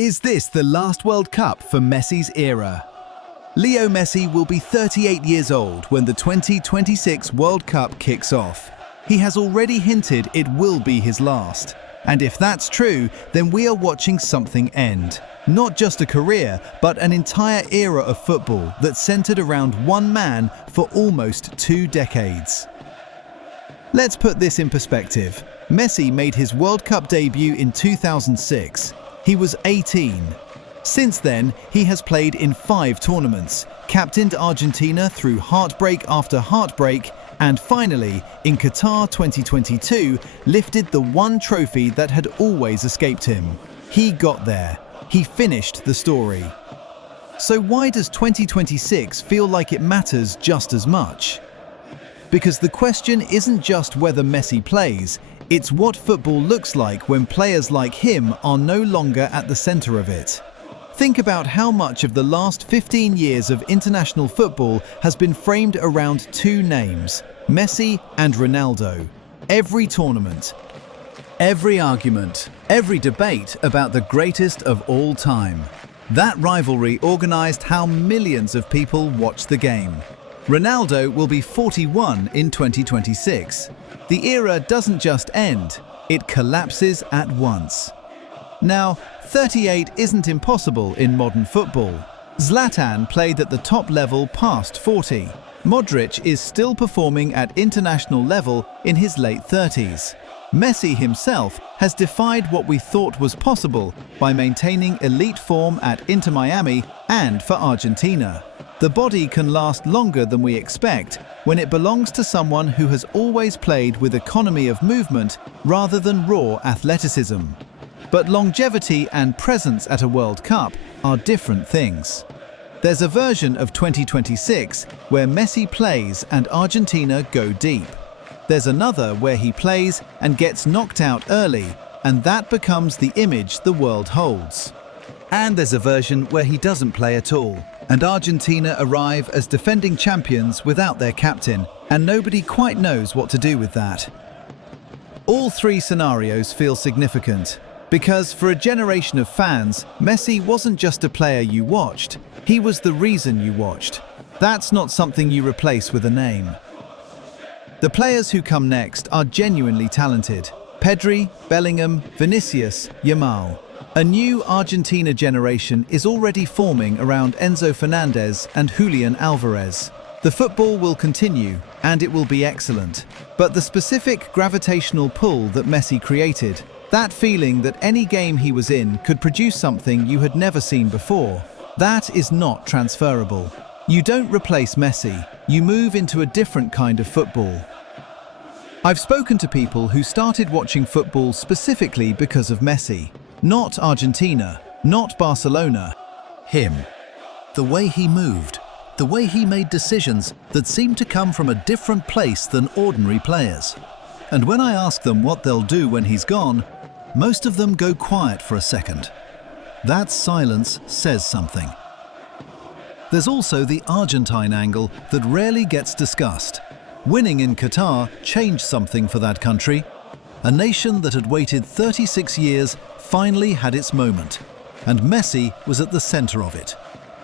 Is this the last World Cup for Messi's era? Leo Messi will be 38 years old when the 2026 World Cup kicks off. He has already hinted it will be his last. And if that's true, then we are watching something end. Not just a career, but an entire era of football that centered around one man for almost 2 decades. Let's put this in perspective. Messi made his World Cup debut in 2006. He was 18. Since then, he has played in 5 tournaments, captained Argentina through heartbreak after heartbreak, and finally, in Qatar 2022, lifted the one trophy that had always escaped him. He got there. He finished the story. So why does 2026 feel like it matters just as much? Because the question isn't just whether Messi plays, it's what football looks like when players like him are no longer at the center of it. Think about how much of the last 15 years of international football has been framed around 2 names, Messi and Ronaldo. Every tournament, every argument, every debate about the greatest of all time. That rivalry organized how millions of people watch the game. Ronaldo will be 41 in 2026. The era doesn't just end, it collapses at once. Now, 38 isn't impossible in modern football. Zlatan played at the top level past 40. Modric is still performing at international level in his late 30s. Messi himself has defied what we thought was possible by maintaining elite form at Inter Miami and for Argentina. The body can last longer than we expect when it belongs to someone who has always played with economy of movement rather than raw athleticism. But longevity and presence at a World Cup are different things. There's a version of 2026 where Messi plays and Argentina go deep. There's another where he plays and gets knocked out early, and that becomes the image the world holds. And there's a version where he doesn't play at all, and Argentina arrive as defending champions without their captain, and nobody quite knows what to do with that. All 3 scenarios feel significant, because for a generation of fans, Messi wasn't just a player you watched, he was the reason you watched. That's not something you replace with a name. The players who come next are genuinely talented. Pedri, Bellingham, Vinicius, Yamal. A new Argentina generation is already forming around Enzo Fernandez and Julian Alvarez. The football will continue, and it will be excellent. But the specific gravitational pull that Messi created, that feeling that any game he was in could produce something you had never seen before, that is not transferable. You don't replace Messi, you move into a different kind of football. I've spoken to people who started watching football specifically because of Messi. Not Argentina, not Barcelona. Him. The way he moved, the way he made decisions that seemed to come from a different place than ordinary players. And when I ask them what they'll do when he's gone, most of them go quiet for a second. That silence says something. There's also the Argentine angle that rarely gets discussed. Winning in Qatar changed something for that country. A nation that had waited 36 years finally had its moment, and Messi was at the center of it.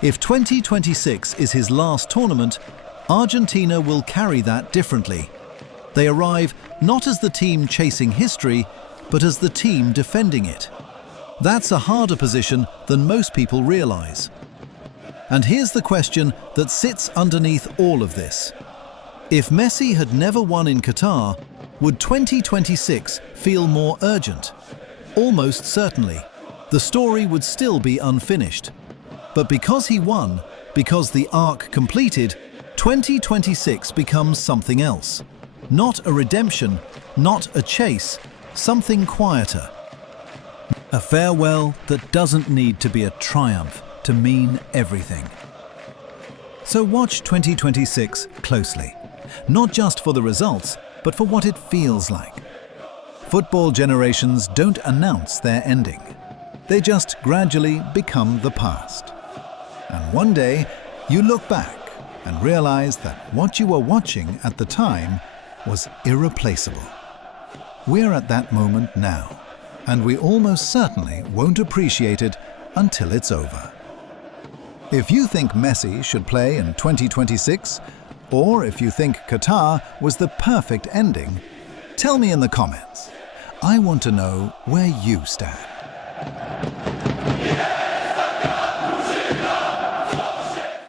If 2026 is his last tournament, Argentina will carry that differently. They arrive not as the team chasing history, but as the team defending it. That's a harder position than most people realize. And here's the question that sits underneath all of this. If Messi had never won in Qatar, would 2026 feel more urgent? Almost certainly. The story would still be unfinished. But because he won, because the arc completed, 2026 becomes something else. Not a redemption, not a chase, something quieter. A farewell that doesn't need to be a triumph to mean everything. So watch 2026 closely, not just for the results, but for what it feels like. Football generations don't announce their ending. They just gradually become the past. And one day, you look back and realize that what you were watching at the time was irreplaceable. We're at that moment now, and we almost certainly won't appreciate it until it's over. If you think Messi should play in 2026, or if you think Qatar was the perfect ending, tell me in the comments. I want to know where you stand.